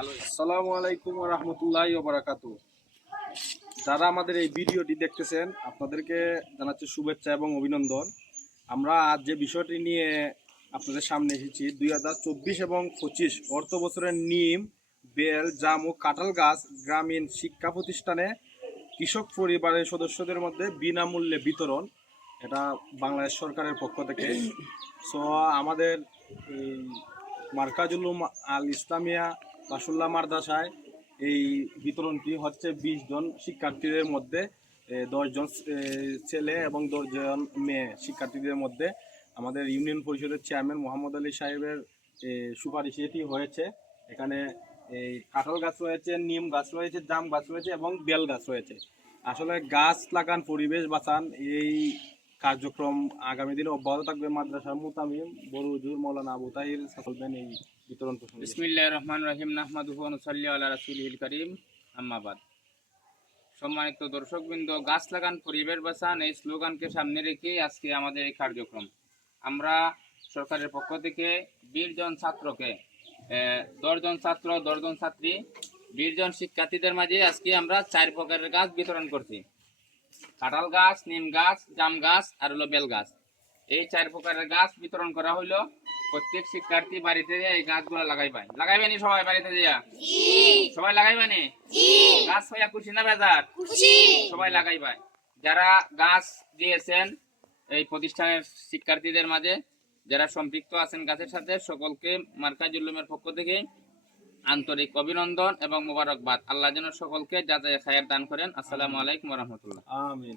আসসালামু আলাইকুম ওয়া রাহমাতুল্লাহি ওয়া বারাকাতুহু। যারা আমাদের এই ভিডিওটি দেখতেছেন আপনাদেরকে জানাচ্ছি শুভেচ্ছা এবং অভিনন্দন। আমরা আজ যে বিষয়টি নিয়ে আপনাদের সামনে এসেছি 2024 এবং 25 অর্থ বছরের নিম, বেল, জাম ও কাঁঠাল গাছ গ্রামীণ শিক্ষা প্রতিষ্ঠানে কৃষক পরিবারের সদস্যদের মধ্যে বিনামূল্যে বিতরণ। এটা বাংলাদেশ সরকারের পক্ষ থেকে। সো আমাদের এই মার্কাজুল উলুম আল ইসলামিয়া বাসুল্লাহ মাদ্রাসায় এই বিতরণটি হচ্ছে 20 জন শিক্ষার্থীদের মধ্যে 10 জন ছেলে এবং 10 জন মেয়ে শিক্ষার্থীদের মধ্যে আমাদের ইউনিয়ন পরিষদের চেয়ারম্যান মোহাম্মদ আলী সাহেবের সুপারিশে এটি হয়েছে। এখানে এই কাঁঠাল গাছ রয়েছে, নিম গাছ রয়েছে, জাম গাছ রয়েছে এবং বেল গাছ রয়েছে। আসলে গাছ লাগান, পরিবেশ বাঁচান, এই কার্যক্রম আগামী দিনে অব্যাহত থাকবে। মাদ্রাসার মুতামিম বড় হুজুর মাওলানা আবু তাহির বলবেন এই বিতরণ প্রসঙ্গে। বিসমিল্লাহির রহমানির রহিম, নাহমাদুহু ওয়া নুসাল্লি আলা রাসূলিহিল কারীম, আম্মা বাদ। সম্মানিত দর্শকবৃন্দ, গাছ লাগান পরিবেশ বাঁচান এই স্লোগানকে সামনে রেখে আজকে আমাদের এই কার্যক্রম। আমরা সরকারের পক্ষ থেকে 20 জন ছাত্রকে 10 জন ছাত্র 10 জন ছাত্রী 20 জন শিক্ষার্থীদের মাঝে আজকে আমরা 4 প্রকারের গাছ বিতরণ করছি। কাঁঠাল গাছ, নিম গাছ, জাম গাছ আর হলো বেল গাছ। এই 4 প্রকারের গাছ বিতরণ করা হইলো। প্রত্যেক শিক্ষার্থী বাড়িতে এই গাছগুলো লাগাইবেনি সবাই বাড়িতে দিয়া সবাই লাগাইবানি গাছ হইয়া খুশি না বেজার? সবাই লাগাইবাই। যারা গাছ দিয়েছেন এই প্রতিষ্ঠানের শিক্ষার্থীদের মাঝে, যারা সম্পৃক্ত আছেন গাছের সাথে, সকলকে মার্কাজুল উলুমের পক্ষ থেকে আন্তরিক অভিনন্দন এবং মোবারকবাদ। আল্লাহ যেন সকলকে যাতে খায়ের দান করেন। আসসালামু আলাইকুম ওয়া রাহমাতুল্লাহ। আমিন।